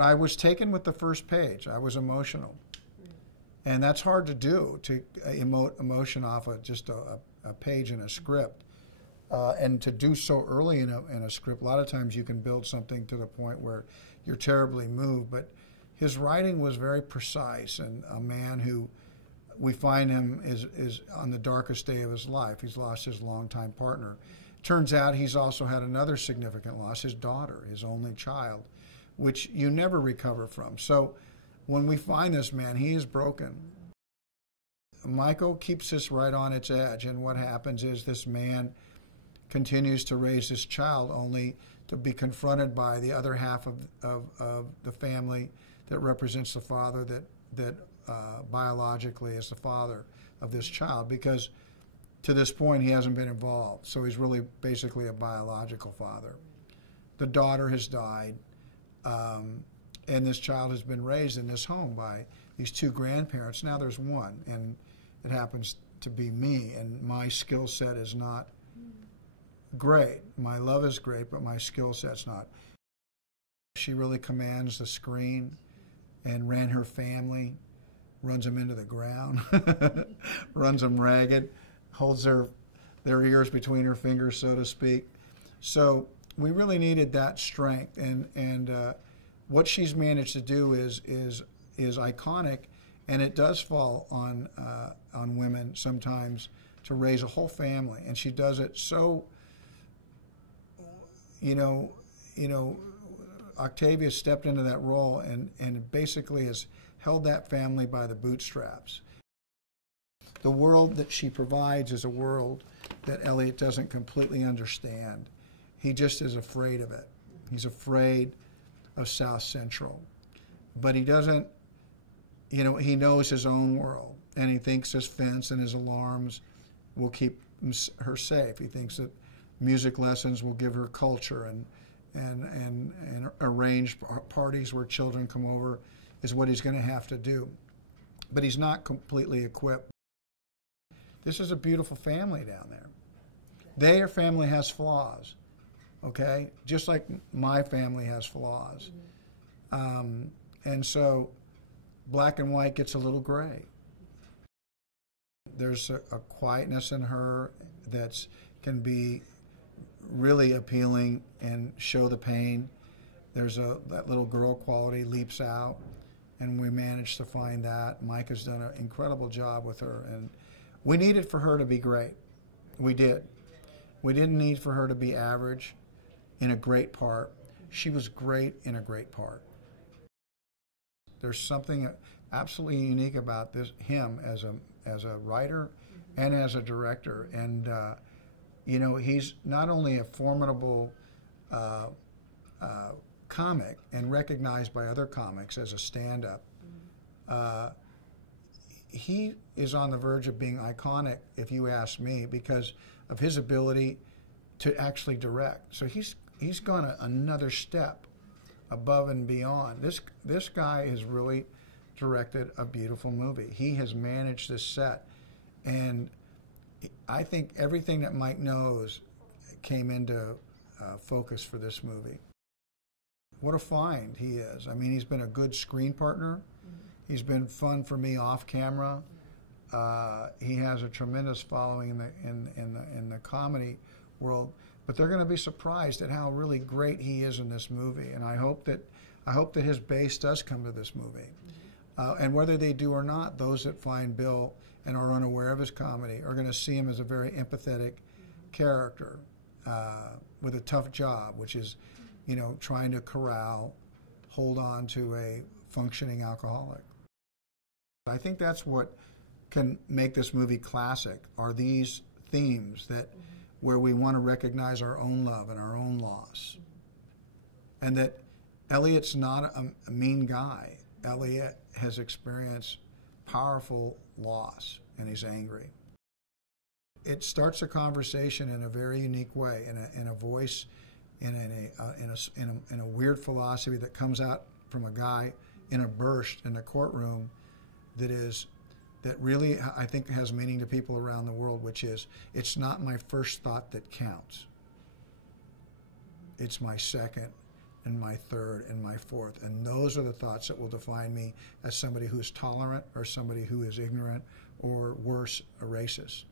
I was taken with the first page. I was emotional. And that's hard to do, to emote emotion off of just a page in a script. And to do so early in a script, a lot of times you can build something to the point where you're terribly moved. But his writing was very precise, and a man who we find him is on the darkest day of his life. He's lost his longtime partner. Turns out he's also had another significant loss, his daughter, his only child, which you never recover from. So when we find this man, he is broken. Michael keeps us right on its edge, and what happens is this man continues to raise his child only to be confronted by the other half of the family that represents the father that biologically is the father of this child, because to this point he hasn't been involved. So he's really basically a biological father. The daughter has died, and this child has been raised in this home by these two grandparents. Now there's one, and it happens to be me, and my skill set is not great. My love is great, but my skill set's not. She really commands the screen and ran her family, runs them into the ground, runs them ragged, holds their ears between her fingers, so to speak. So we really needed that strength, and what she's managed to do is iconic, and it does fall on women sometimes to raise a whole family, and she does it so. Octavia stepped into that role and basically has held that family by the bootstraps. The world that she provides is a world that Elliot doesn't completely understand. He just is afraid of it. He's afraid of South Central. But he doesn't, he knows his own world, and he thinks his fence and his alarms will keep her safe. He thinks that music lessons will give her culture, and arrange parties where children come over is what he's going to have to do. But he's not completely equipped. This is a beautiful family down there. Their family has flaws, okay? Just like my family has flaws. And so black and white gets a little gray. There's a quietness in her that can be really appealing and show the pain. There's that little girl quality leaps out, and we managed to find that. Mike has done an incredible job with her, and we needed for her to be great. We did. We didn't need for her to be average in a great part. She was great in a great part. There's something absolutely unique about him as a writer and as a director, and he's not only a formidable comic and recognized by other comics as a stand-up, he is on the verge of being iconic, if you ask me, because of his ability to actually direct. So he's gone another step above and beyond. This guy has really directed a beautiful movie. He has managed this set, and I think everything that Mike knows came into focus for this movie. What a find he is. I mean, he's been a good screen partner. He's been fun for me off camera. He has a tremendous following in the comedy world, but they're going to be surprised at how really great he is in this movie. And I hope that his base does come to this movie. And whether they do or not, those that find Bill and are unaware of his comedy are going to see him as a very empathetic character with a tough job, which is, trying to hold on to a functioning alcoholic. I think that's what can make this movie classic, are these themes where we want to recognize our own love and our own loss. And that Elliot's not a mean guy. Elliot has experienced powerful loss, and he's angry. It starts a conversation in a very unique way, in a voice, in a weird philosophy that comes out from a guy in a burst in the courtroom that really, I think, has meaning to people around the world, which is, it's not my first thought that counts. It's my second, and my third and my fourth. And those are the thoughts that will define me as somebody who is tolerant or somebody who is ignorant or worse, a racist.